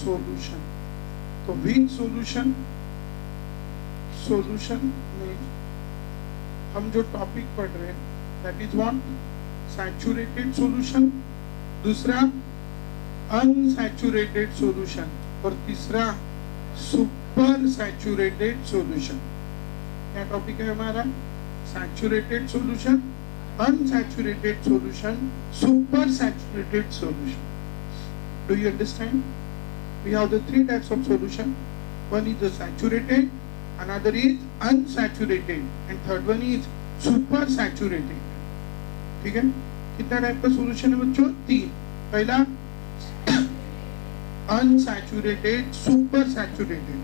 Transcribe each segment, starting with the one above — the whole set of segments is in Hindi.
सॉल्यूशन। तो वीक सॉल्यूशन, सॉल्यूशन में हम जो टॉपिक पढ़ रहे हैं that is what, saturated solution, दूसरा अनसैचुरेटेड सॉल्यूशन और तीसरा सुपर सैचुरेटेड सॉल्यूशन। क्या टॉपिक है हमारा? Saturated solution, unsaturated solution, super saturated solution. Do you understand? We have the three types of solution. One is the saturated, another is unsaturated, and third one is super saturated. ठीक है? कितना टाइप का सॉल्यूशन है बच्चों? तीन। पहला unsaturated, super saturated.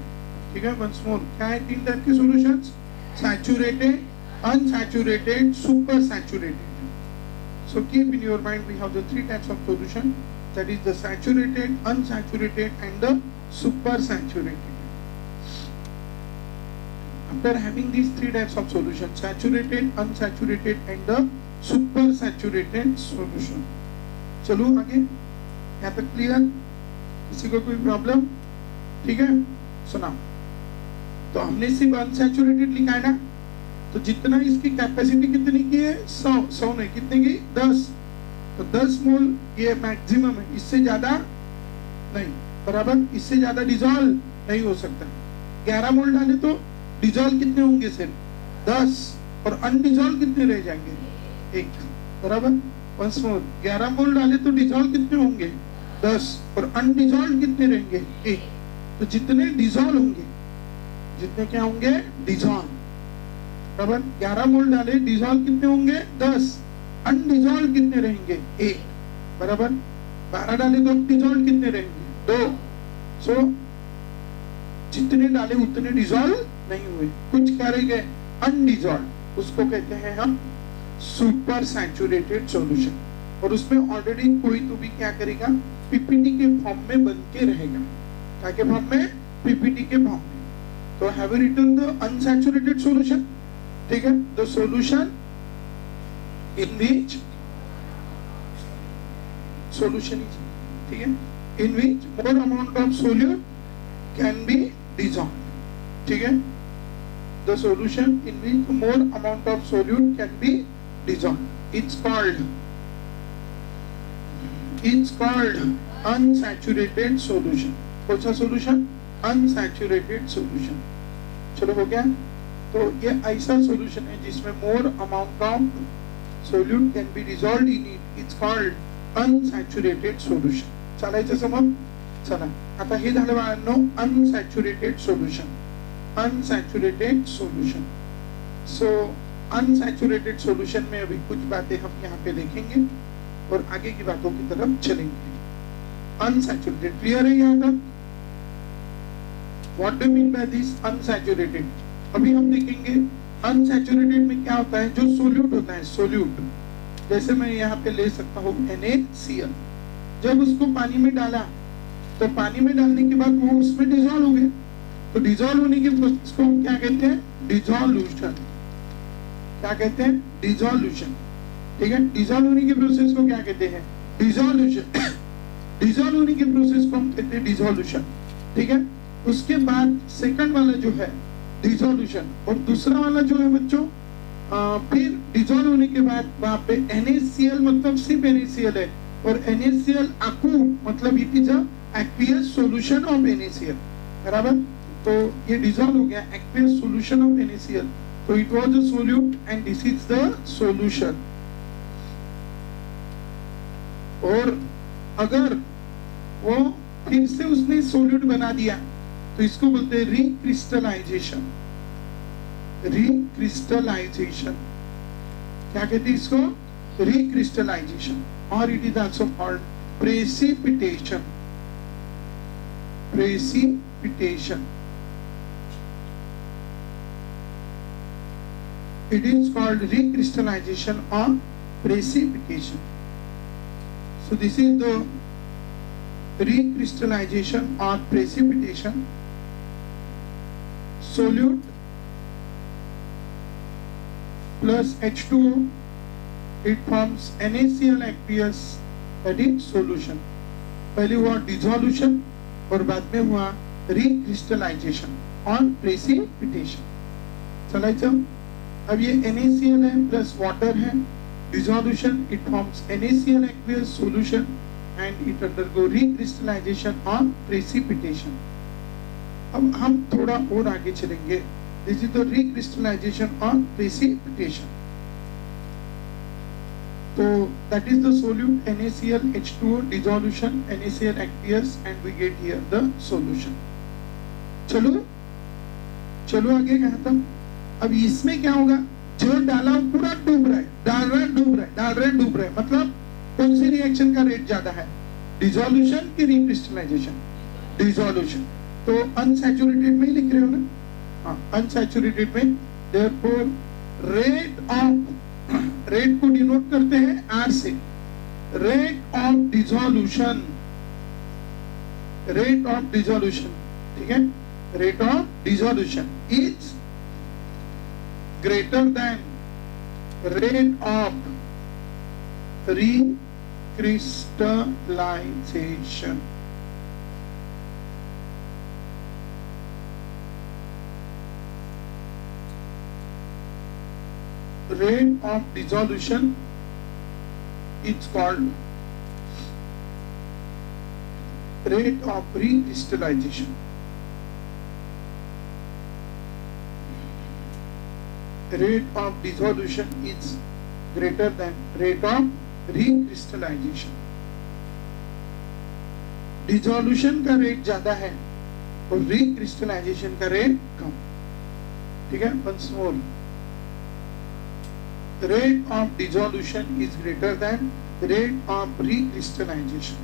ठीक है? Once more, क्या है तीन टाइप के solutions? Saturated, unsaturated, super saturated. So keep in your mind we have the three types of solution. That is the saturated, unsaturated and the super saturated. After having these three types of solution, saturated, unsaturated and the super saturated solution. चलो आगे, यहाँ तक क्लियर? किसी को कोई प्रॉब्लम? ठीक है, सुना। तो हमने सिर्फ अनसैचुरेटेड लिखा है ना, तो जितना इसकी कैपेसिटी कितनी की है? 100 ने कितने की? 10। तो 10 मोल ये मैक्सिमम है, इससे ज्यादा नहीं, बराबर। इससे ज्यादा डिजॉल्व नहीं हो सकता। 11 मोल डाले तो डिजॉल्व कितने होंगे? सिर्फ 10। और अनडिजॉल्व कितने रह जाएंगे? 1, बराबर। वंस मोर, 11 मोल डाले तो डिजॉल्व कितने होंगे? 10। और अनडिजॉल्व कितने रहेंगे? 1। तो जितने डिजॉल्व होंगे, जितने क्या होंगे? डिजॉल्व, बराबर। 11 मोल डाले, डिजॉल्व कितने होंगे? 10। अनडिजॉल्व कितने रहेंगे? 1, बराबर। 12 डाले तो डिजॉल्व कितने रहेंगे? 2। सो जितने डाले उतने डिजॉल्व नहीं हुए, कुछ क्या रह गए? अनडिजॉल्व। उसको कहते हैं हम सुपर सैचुरेटेड सॉल्यूशन। और उसमें ऑलरेडी कोई तो भी क्या करेगा? पीपीटी के फॉर्म में बन के रहेगा। क्या के फॉर्म में? पीपीटी के फॉर्म में। तो have you written the unsaturated solution? ठीक है, the solution in which solution is, ठीक है, in which more amount of solute can be dissolved, ठीक है, the solution in which more amount of solute can be dissolved, it's called unsaturated solution। कौन सा solution? unsaturated solution। चलो हो गया। तो ये ऐसा solution है जिसमें more amount of solute can be dissolved in it, it's called unsaturated solution। चालायचं समज? चला, आता हे झालं बाळांनो unsaturated solution, unsaturated solution। so unsaturated solution में अभी कुछ बातें हम यहाँ पे देखेंगे और आगे की बातों की तरफ चलेंगे। unsaturated क्लियर है यहाँ तक? what do you mean by this unsaturated? अभी हम देखेंगे अनसैचुरेटेड में क्या होता है। जो सोल्यूट होता है, सोल्यूट, जैसे मैं यहाँ पे ले सकता हूँ NaCl। जब उसको पानी में डाला तो पानी में डालने के बाद वो उसमें डिजॉल्व हो गया। तो डिजॉल्व होने के प्रोसेस को हम क्या कहते हैं? डिजोल्यूशन। क्या कहते हैं? डिजोल्यूशन। ठीक है, डिजॉल्व होने के प्रोसेस को क्या कहते हैं? डिजोल्यूशन। डिजॉल्व होने के प्रोसेस को हम कहते हैं डिजोल्यूशन। ठीक है, उसके बाद सेकंड वाला जो है डिसोल्यूशन, और दूसरा वाला जो है बच्चों फिर डिसॉल्व होने के बाद वहां पे NaCl मतलब सिर्फ NaCl है, और NaCl aqu मतलब it is aqueous solution of NaCl, बराबर। तो ये डिसॉल्व हो गया aqueous solution of NaCl, तो it was a solute and this is the solution। और अगर वो फिर से उसने सोल्यूट बना दिया तो इसको बोलते हैं रिक्रिस्टलाइजेशन। रिक्रिस्टलाइजेशन क्या कहते हैं इसको? रिक्रिस्टलाइजेशन, और it is also called precipitation. Precipitation, it is called recrystallization or precipitation। So this is the recrystallization or precipitation। solute plus H2O, it forms NaCl aqueous, that is solution। पहले हुआ dissolution, और बाद में हुआ रिक्रिस्टलाइजेशन ऑन प्रेसिपिटेशन। चलाइए, अब ये NaCl है प्लस वाटर है, dissolution it forms NaCl aqueous solution and it undergo recrystallization on precipitation। अब हम थोड़ा और आगे चलेंगे, this is the recrystallization on precipitation. तो that is the solute NaCl H2O dissolution NaCl aqueous and we get here the solution। चलो चलो आगे कहा था। अब इसमें क्या होगा, जो डाला पूरा डूब रहा है, डाल रहा है डूब रहा है, डाल रहा है डूब रहा है, मतलब कौन सी रिएक्शन का रेट ज्यादा है, डिसोल्यूशन की रिक्रिस्टलाइजेशन? डिसोल्यूशन। तो अनसैचुरेटेड में ही लिख रहे हो ना, हाँ अनसैचुरेटेड में। देयरफॉर रेट को डिनोट करते हैं R से, rate of dissolution, rate of dissolution, ठीक है, rate of dissolution is greater than rate of recrystallization। Rate of dissolution is called rate of recrystallization। Rate of dissolution is greater than rate of recrystallization। Dissolution का रेट ज्यादा है और रिक्रिस्टलाइजेशन का रेट कम, ठीक है। Once more, rate of dissolution is greater than rate of recrystallization,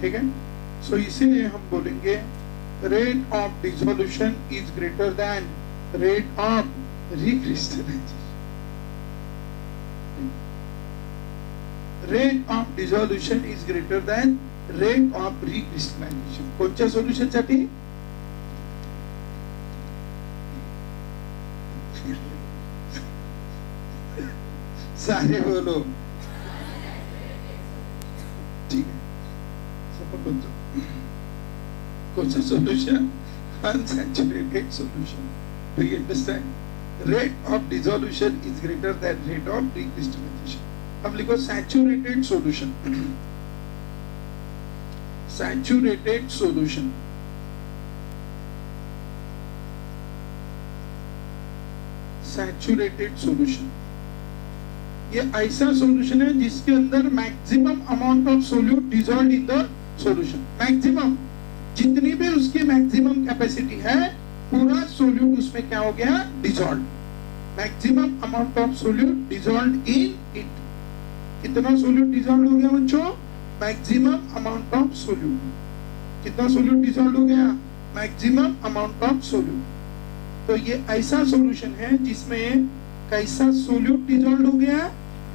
ठीक है। सो इसीलिए हम बोलेंगे rate of dissolution is greater than rate of recrystallization। Rate of dissolution is greater than rate of recrystallization। कोणत्या सोल्यूशन साठी? सारे बोलो, ठीक है, सब बोलो। कौन सा solution? Unsaturated solution। Do you understand? Rate of dissolution is greater than rate of recrystallization। अब लिखो saturated solution। Saturated solution, saturated solution ये ऐसा सॉल्यूशन है जिसके अंदर maximum amount of solute dissolve in the solution. Maximum, जितनी भी उसकी मैक्सिमम कैपेसिटी है, पूरा सोल्यूट उसमें क्या हो गया, dissolve. Maximum amount of solute dissolve in it. कितना सोल्यूट डिसॉल्व हो गया बच्चों? Maximum amount of solute. कितना सोल्यूट डिसॉल्व हो गया? Maximum amount of solute. तो ये ऐसा सॉल्यूशन है जिसमें कैसा सोल्यूट डिसॉल्व हो गया?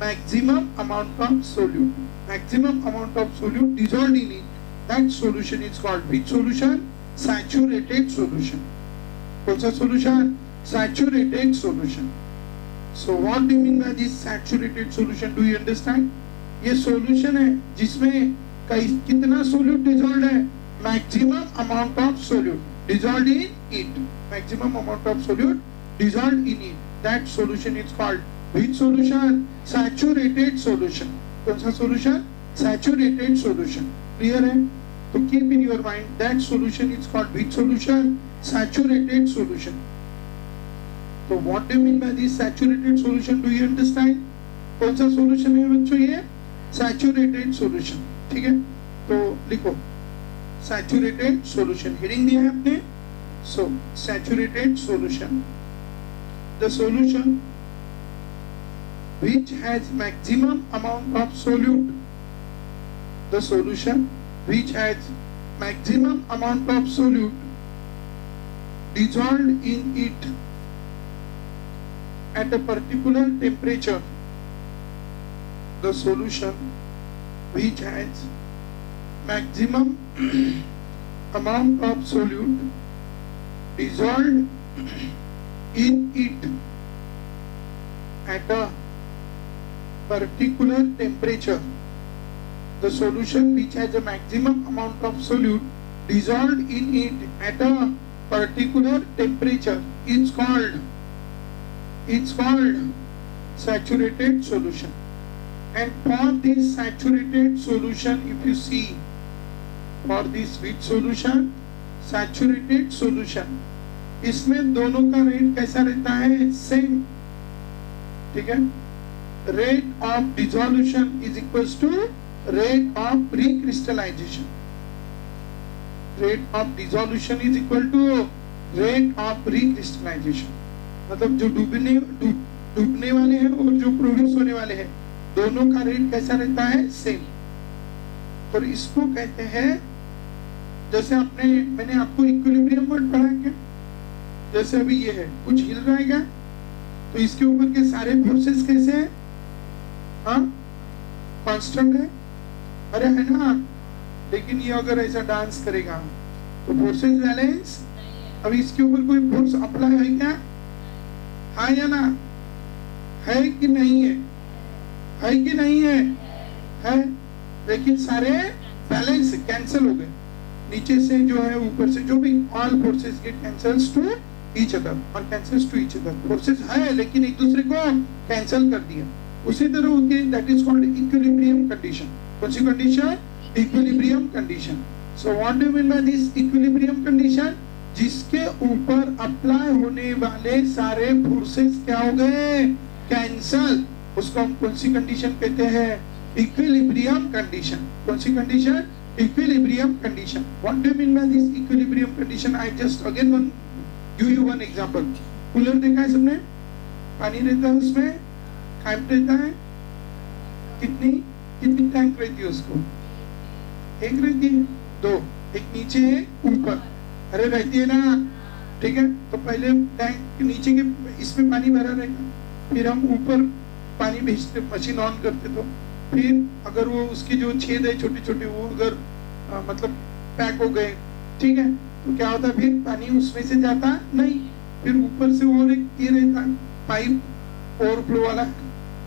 Maximum amount of solute. Maximum amount of solute dissolve in it, that solution is called which solution? Saturated solution. कौन सा solution? Saturated solution। So what do you mean by this saturated solution? Do you understand? ये solution है जिसमें कितना solute dissolved है? Maximum amount of solute dissolved in it। Maximum amount of solute dissolved in it, that solution is called which solution? Saturated solution। कौन सा solution? Saturated solution। Clear है? तो keep in your mind that solution is called which solution? Saturated solution। तो what do you mean by this saturated solution? Do you understand? कौन सा solution है बच्चों ये? Saturated solution, ठीक है। तो लिखो saturated solution, heading दिया है आपने। So saturated solution, the solution which has maximum amount of solute, the solution which has maximum amount of solute dissolved in it at a particular temperature, the solution which has maximum amount of solute dissolved in it at a particular temperature, the solution which has a maximum amount of solute dissolved in it at a particular temperature is called saturated solution. And for this saturated solution, if you see, for this which solution, saturated solution, इसमें दोनों का रेट कैसा रहता है? सेम. ठीक है? Rate of dissolution is equals to rate of recrystallization. Rate of dissolution is equal to rate of recrystallization. मतलब जो डूबने वाले हैं और जो प्रोड्यूस होने वाले हैं, दोनों का रेट कैसा रहता है? सेम. और इसको कहते हैं, जैसे मैंने आपको इक्विलिब्रियम वर्ड पढ़ा क्या? जैसे अभी ये है, कुछ हिल रहा है क्या? तो इसके ऊपर के सारे फोर्सेस कैसे हैं? हाँ, कांस्टेंट है. अरे है ना. लेकिन ये अगर ऐसा डांस करेगा तो फोर्सेस बैलेंस. अब इसके ऊपर कोई फोर्स अप्लाई है क्या? हाँ या ना? है कि नहीं है? है कि नहीं है? है. लेकिन सारे बैलेंस कैंसिल हो गए. नीचे से जो है, ऊपर से जो भी, all forces get cancels to each other और cancels to each other. Forces है लेकिन एक दूसरे को कैंसिल कर दिया. उसी तरह होती है, that is called equilibrium condition. कौन सी condition? Equilibrium condition. So what do you mean by this equilibrium condition? जिसके ऊपर अप्लाई होने वाले सारे फोर्सेस क्या हो गए? कैंसल. उसको हम कौन सी कंडीशन कहते हैं? Equilibrium condition. कौन सी condition? Equilibrium condition. What do you mean by this equilibrium condition? I just again give you one example. Cooler देखा है सबने? पानी रहता है उसमें, खाइप रहता है. कितनी टैंक रहती है उसको? एक रहती है, दो. एक नीचे है, ऊपर. अरे रहती है ना. ठीक है. तो पहले टैंक के नीचे के इसमें पानी भरा रहेगा, फिर हम ऊपर पानी भेजते, मशीन ऑन करते. तो फिर अगर वो उसके जो छेद है छोटे छोटे, वो अगर मतलब पैक हो गए, ठीक है, तो क्या होता है? फिर पानी उसमें से जाता नहीं. फिर ऊपर से और एक ये रहता है पाइप ओवरफ्लो वाला,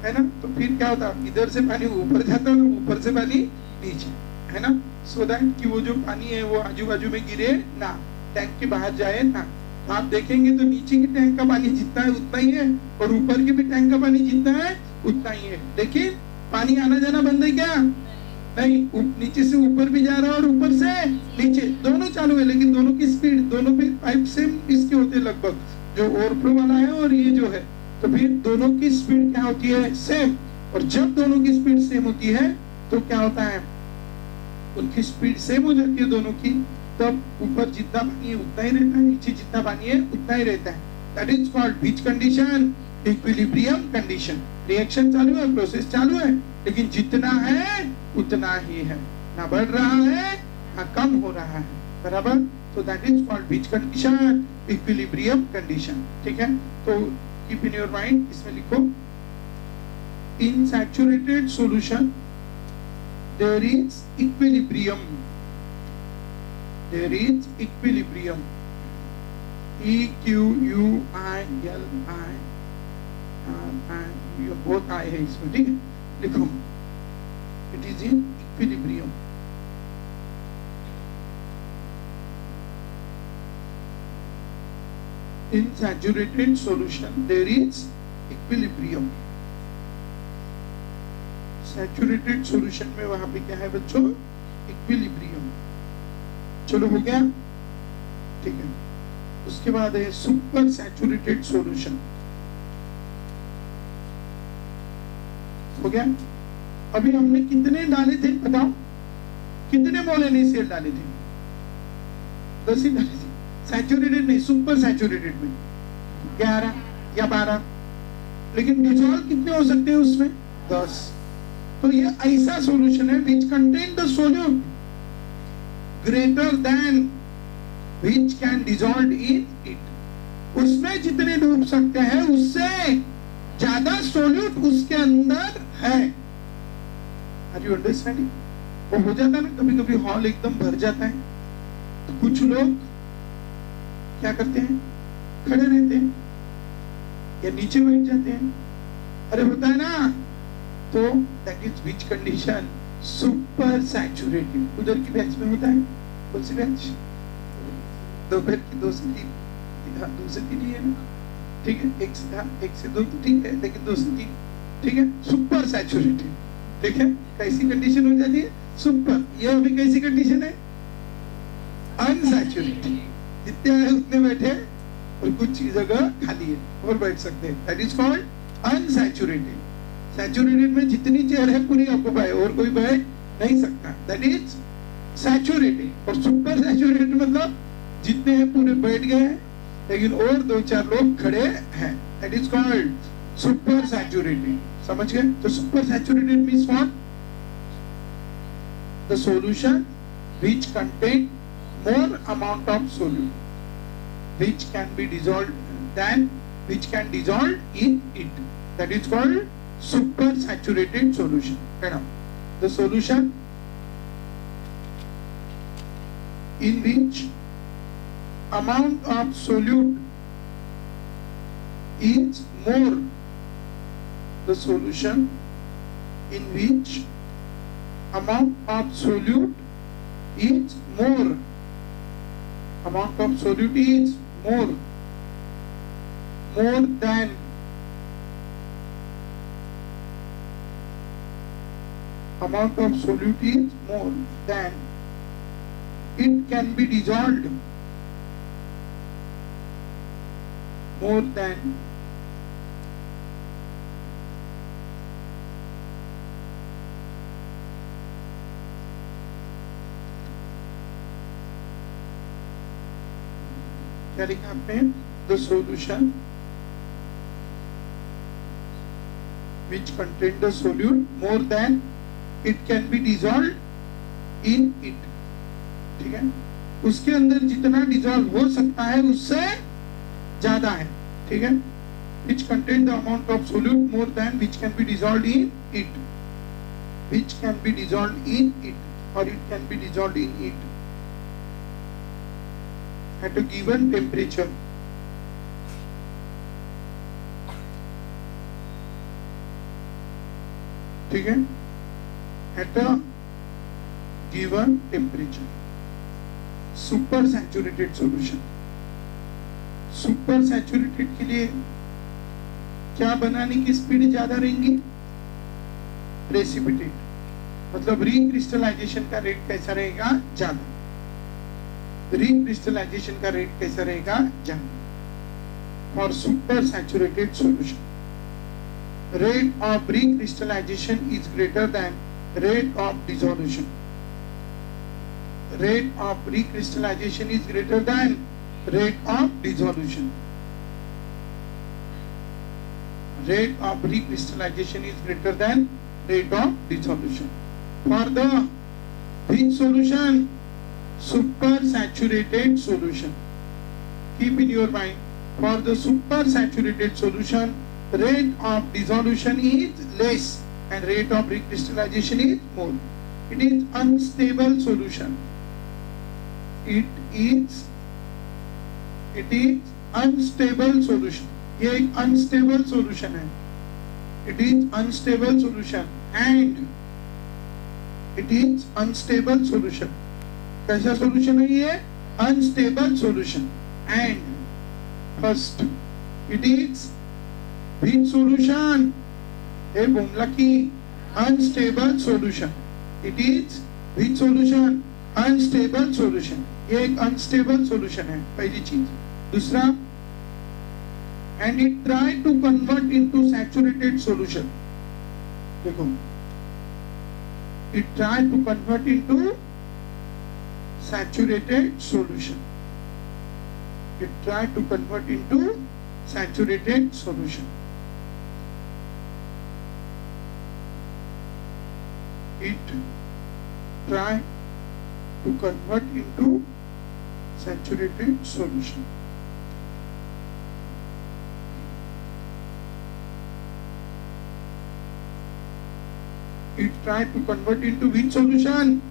है ना. तो फिर क्या होता है? इधर से पानी ऊपर जाता है, ऊपर से पानी नीचे, है ना. सो दैट कि वो जो पानी है वो आजू बाजू में गिरे ना, टैंक के बाहर जाए ना. तो आप देखेंगे तो नीचे के टैंक का पानी जितना है उतना ही है, और ऊपर के भी टैंक का पानी जितना है उतना ही है. लेकिन पानी आना जाना बंद है क्या? नहीं. नीचे से ऊपर भी जा रहा है और ऊपर से नीचे, दोनों चालू है. लेकिन दोनों की स्पीड, दोनों पे पाइप सेम इसके होते हैं लगभग, जो ओवरफ्लो वाला है और ये जो है. तो फिर दोनों की स्पीड क्या होती है? सेम. और जब दोनों की स्पीड सेम होती है तो क्या होता है? उनकी स्पीड सेम हो जाती है दोनों की. तब ऊपर जितना पानी है उतना ही रहता है, नीचे जितना पानी है उतना ही रहता है. That is called which condition? Equilibrium condition. Reaction चालू है, प्रोसेस चालू है, लेकिन जितना है उतना ही है, ना बढ़ रहा है ना कम हो रहा है. बराबर. तो that is called which condition? Equilibrium condition. ठीक है. तो कीप इन योर माइंड, इसमें लिखो, in saturated solution there is equilibrium. There is equilibrium. EQUILI ये बहुत आए हैं इसमें. ठीक है, लिखो, it is in equilibrium. In saturated solution there is equilibrium. Saturated solution में वहां पे क्या है बच्चों? इक्विलिब्रियम. चलो हो गया. ठीक है. उसके बाद है सुपर सैचुरेटेड सॉल्यूशन. हो गया. अभी हमने कितने डाले थे बताओ? कितने मोल NaCl डाले थे? 10 ही डाले थे. सैचुरेटेड नहीं, सुपर सैचुरेटेड में 11 या 12. लेकिन डिसॉल्व कितने हो सकते हैं उसमें? 10. तो ये ऐसा सॉल्यूशन है which contain the solute greater than which can dissolve in it. उसमें जितने डूब सकते हैं उससे ज्यादा सोल्यूट उसके अंदर है. Are you understanding? वो हो जाता है ना कभी कभी, हॉल एकदम भर जाता है तो कुछ लोग क्या करते हैं? खड़े रहते हैं या नीचे बैठ जाते हैं. अरे होता है ना. तो that is which condition? Super saturated. उधर की बैच में होता है कौन सी बेंच? दोपहर की 2 से 3, हाँ 2 से 3 ही है ना, ठीक है, 1 से, हाँ 1 से 2 तो ठीक है, लेकिन 2 से 3, ठीक है, सुपर सैचुरेटेड, ठीक है, कैसी कंडीशन हो जाती है? सुपर। ये अभी कैसी कंडीशन है? अनसैचुरेटेड, जितने आए उतने बैठे और कुछ जगह खाली है और बैठ सकते हैं, that is called unsaturated. Saturated में जितनी चेयर है पूरी ऑक्यूपाई और कोई बैठ नहीं सकता, दैट इज सैचुरेटेड। और सुपर सैचुरेटेड मतलब जितने हैं पूरे बैठ गए हैं लेकिन और 2-4 लोग खड़े हैं, that is called super saturated. समझ गए? तो super saturated means what? The solution which contain more amount of solute which can be dissolved than which can dissolve in it, that is called super saturated solution. Right now, the solution in which amount of solute is more, the solution in which amount of solute is more, amount of solute is more than amount of solute is more than it can be dissolved, more than क्या लिखा आपने? The solution which contain the solute more than it can be dissolved in it, ठीक है, उसके अंदर जितना डिजॉल्व हो सकता है उससे ज्यादा है, ठीक है, which contain the amount of solute more than which can be dissolved in it, which can be dissolved in it, or it can be dissolved in it at a given temperature, ठीक है, at a given temperature. Super saturated solution. Super saturated के लिए क्या बनाने की स्पीड ज्यादा रहेंगी? प्रेसिपिटेट, मतलब रीक्रिस्टलाइजेशन का रेट कैसा रहेगा? ज्यादा। रीक्रिस्टलाइजेशन का रेट कैसा रहेगा? ज्यादा। For super saturated solution rate of recrystallization is greater than rate of dissolution. Rate of recrystallization is greater than rate of dissolution. Rate of recrystallization is greater than rate of dissolution. For the which solution? Super saturated solution. Keep in your mind, for the super saturated solution, rate of dissolution is less and rate of recrystallization is more. It is unstable solution. It is unstable solution. ये एक unstable solution है. It is unstable solution and it is unstable solution. कैसा solution है ये? Unstable solution. And first, it is which solution? A Bumlaki unstable solution. It is which solution? Unstable solution. ये एक unstable solution है, पहली चीज। दूसरा, and it try to convert into saturated solution. देखो, it try to convert into saturated solution. It try to convert into saturated solution. It try to convert into saturated solution. It try to convert into which solution?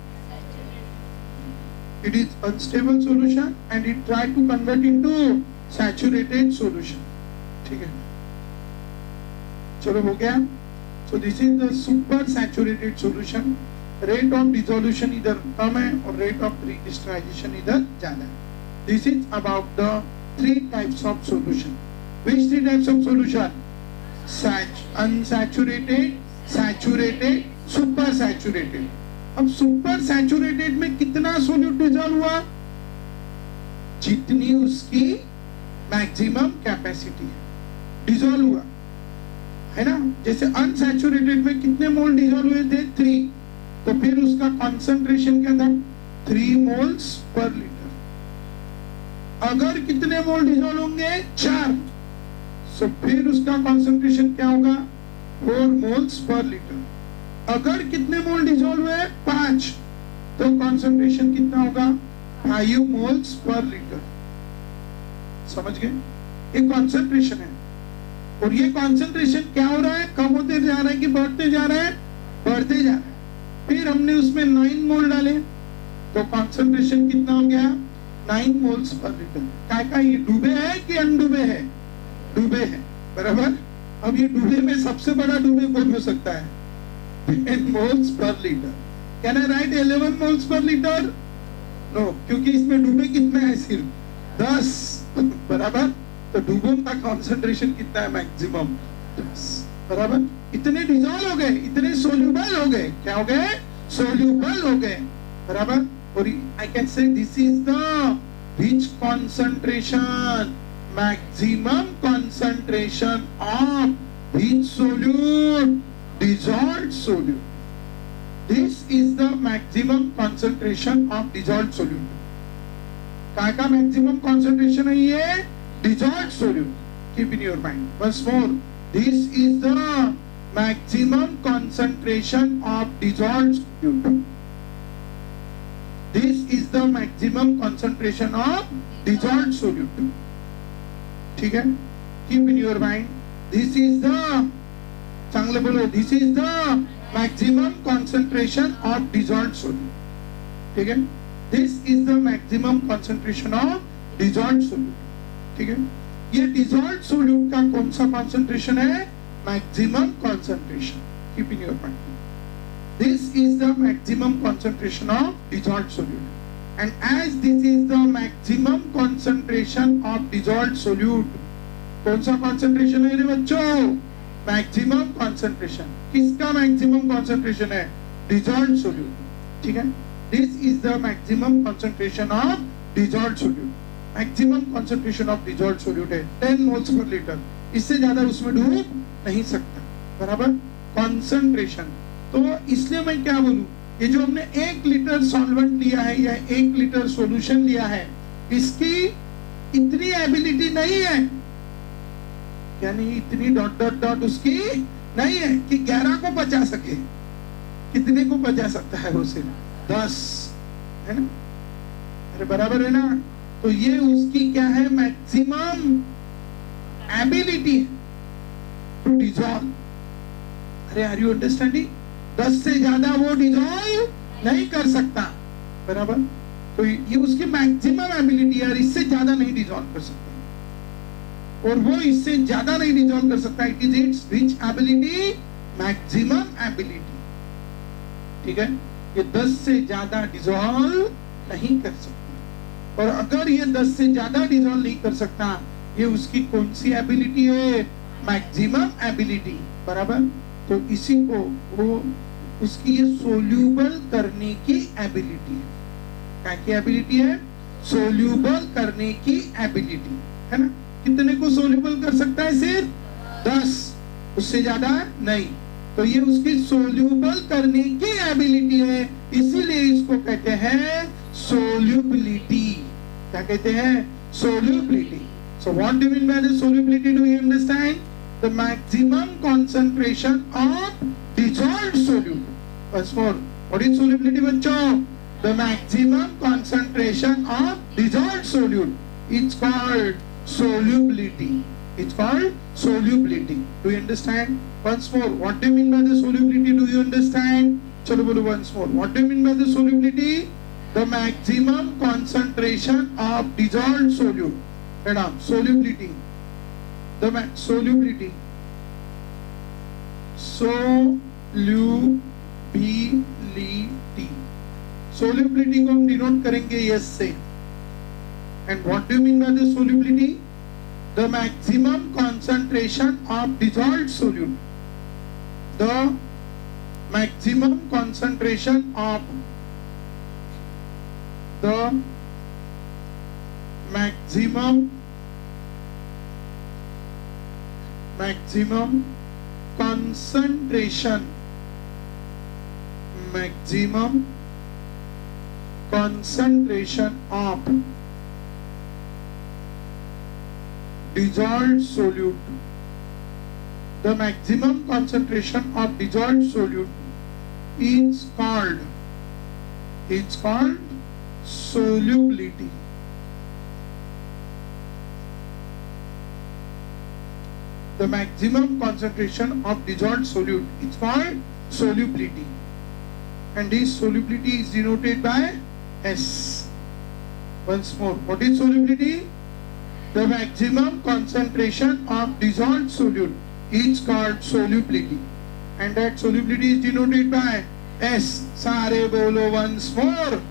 It is unstable solution and it try to convert into saturated solution. ठीक है, चलो हो गया. So this is the super saturated solution. Rate of dissolution इधर कम है और रेट ऑफ क्रिस्टलाइजेशन इधर ज्यादा है. This is about the 3 types of solution. Which 3 types of solution? Unsaturated, saturated, super saturated. अब सुपर सैचुरेटेड में कितना सोल्यूट डिसॉल्व हुआ? जितनी उसकी मैक्सिमम कैपेसिटी है डिसॉल्व हुआ, है ना. जैसे अनसैचुरेटेड में कितने मोल डिसॉल्व हुए थे? 3. तो फिर उसका कॉन्सेंट्रेशन क्या था? 3 मोल्स पर लीटर. अगर कितने मोल डिसॉल्व होंगे? 4. तो फिर उसका कॉन्सेंट्रेशन क्या होगा? 4 मोल्स पर लीटर. अगर कितने मोल डिसॉल्व हुए? 5. तो कॉन्सेंट्रेशन कितना होगा? 5 मोल्स पर लीटर. समझ गए? ये कॉन्सेंट्रेशन है. और ये कॉन्सेंट्रेशन क्या हो रहा है? कम होते जा रहा है कि बढ़ते जा रहा है? बढ़ते जा रहा है. फिर हमने उसमें 9 मोल डाले तो कॉन्सेंट्रेशन कितना हो गया? 9 मोल्स पर लीटर. क्या क्या ये डूबे है कि अनडूबे है? डूबे है. बराबर. अब ये डूबे में सबसे बड़ा डूबे कौन हो सकता है? 10 moles per litre. Can I write 11 moles per litre? No, क्योंकि इसमें डूबे कितना है? सिर्फ 10. बराबर. तो डूबों का कॉन्सेंट्रेशन कितना है? मैक्सिमम 10. बराबर. इतने डिसॉल्व हो गए, इतने सोल्यूबल हो गए. क्या हो गए? सोल्यूबल हो गए. बराबर. और I can say this is the which concentration? Maximum concentration of which solute? Dissolved solute. This is the maximum concentration of dissolved solute. क्या का maximum concentration है ये? Dissolved solute. Keep in your mind. Once more, this is the maximum concentration of dissolved solute. This is the maximum concentration of dissolved solute. ठीक है? Keep in your mind. This is the, चांगले बोलो, this is the maximum concentration of dissolved solute. ठीक है? This is the maximum concentration of dissolved solute. ठीक है? ये dissolved solute का कौन सा concentration है? Maximum concentration. Keep in your mind. This is the maximum concentration of dissolved solute. And as this is the maximum concentration of dissolved solute, कौन सा concentration है रे बच्चों? Maximum concentration. किसका maximum concentration है? Dissolved solute. ठीक है? This is the maximum concentration of dissolved solute. Maximum concentration of dissolved solute है 10 moles per liter. इससे ज्यादा उसमें डूब नहीं सकता. बराबर. Concentration. तो इसलिए मैं क्या बोलूं, ये जो हमने 1 लीटर सॉल्वेंट लिया है या 1 लीटर सॉल्यूशन लिया है, इसकी इतनी एबिलिटी नहीं है, यानी इतनी डॉट डॉट डॉट उसकी नहीं है कि 11 को बचा सके. कितने को बचा सकता है वो? सिर्फ 10. है ना? अरे बराबर है ना? तो ये उसकी क्या है? Maximum ability to dissolve. अरे आर यू अंडरस्टैंडिंग? 10 से ज्यादा वो डिसॉल्व नहीं कर सकता. बराबर. तो ये उसकी मैक्सिमम एबिलिटी है, इससे ज्यादा नहीं डिसॉल्व कर सकता. और वो इससे ज्यादा नहीं डिसॉल्व कर सकता. It is it's which ability? Maximum ability. ठीक है? ये 10 से ज्यादा डिसॉल्व नहीं कर सकता. और अगर ये 10 से ज्यादा डिसॉल्व नहीं कर सकता, ये उसकी कौन सी एबिलिटी है? Maximum ability. बराबर. तो इसी को वो उसकी ये सोल्यूबल करने की एबिलिटी है. क्या की एबिलिटी है? सोल्यूबल करने की एबिलिटी है ना. कितने को सोल्यूबल कर सकता है? सिर्फ 10. उससे ज्यादा नहीं. तो ये उसकी सोल्यूबल करने की एबिलिटी है, इसीलिए इसको कहते हैं सोल्यूबिलिटी. क्या कहते हैं? Solubility. So what do you mean by the solubility? Do you understand? The maximum concentration of dissolved solute. Once more, what is solubility बच्चों? The maximum concentration of dissolved solute. It's called solubility. It's called solubility. Do you understand? Once more, what do you mean by the solubility? Do you understand? चलो बोलो once more. What do you mean by the solubility? The maximum concentration of dissolved solute. Madam, solubility. The solubility. Solubility. solubility. Solubility को हम डिनोट करेंगे यस से. And what do you mean by the solubility? The maximum concentration of dissolved solute. The maximum concentration of the maximum concentration of dissolved solute. The maximum concentration of dissolved solute is called solubility. The maximum concentration of dissolved solute is called solubility, and this solubility is denoted by S. Once more, what is solubility? The maximum concentration of dissolved solute is called solubility, and that solubility is denoted by S. Sare bolo once more.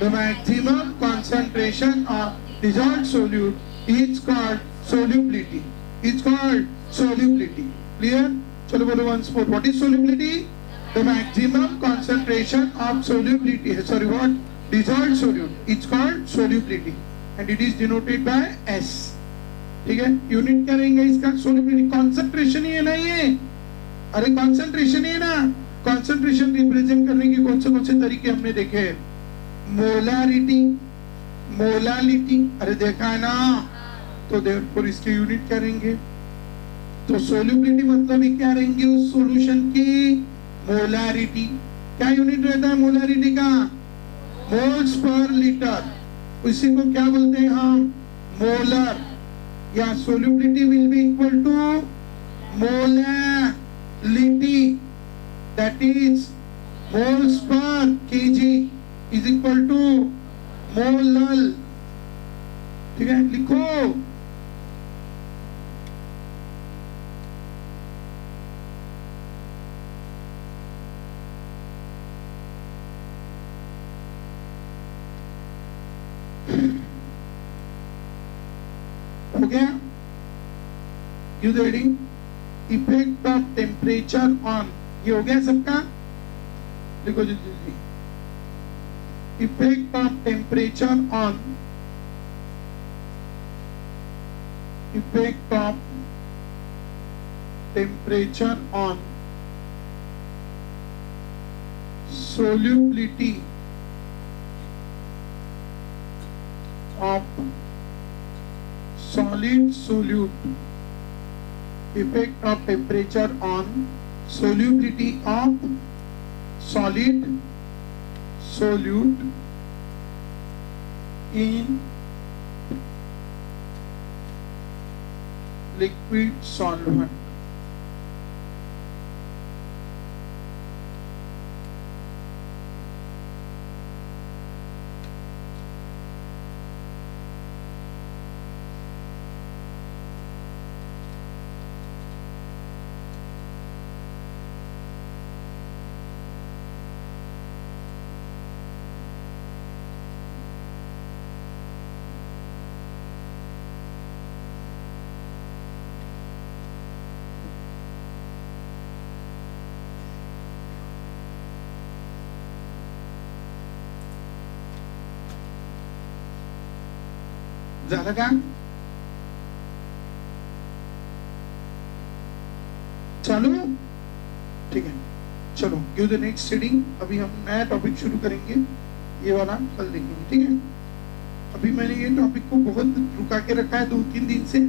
The maximum concentration of dissolved solute is called solubility. It's called solubility. Clear? Chalo bolo once more. What is solubility? The maximum concentration of solubility. Sorry, what? Dissolved solute. It's called solubility, and it is denoted by S. ठीक है? यूनिट क्या रहेंगे इसका? solubility. concentration ही है ना ये? अरे concentration ही है ना? concentration रिप्रेजेंट करने के कौन से तरीके हमने देखे? Molarity, molality. अरे देखा है ना? तो therefore इसके यूनिट क्या रहेंगे? तो solubility मतलब ही क्या रहेंगे उस सॉल्यूशन की? मोलारिटी. क्या यूनिट रहता है मोलारिटी का? Moles per litre. इसी को क्या बोलते हैं हम? मोलर. या solubility will be equal to molality, that is moles per kg is equal to molal. ठीक है, लिखो. हो गया? Give the heading. Effect of temperature on. ये हो गया सबका? लिखो जल्दी. Effect of temperature on. Effect of temperature on solubility of solid solute. Effect of temperature on solubility of solid solute in liquid solvent. झालं का? चालू? ठीक है, चलो गिव द नेक्स्ट रीडिंग. अभी हम नया टॉपिक शुरू करेंगे, ये वाला कल देखेंगे. ठीक है, अभी मैंने ये टॉपिक को बहुत रुका के रखा है 2-3 दिन से.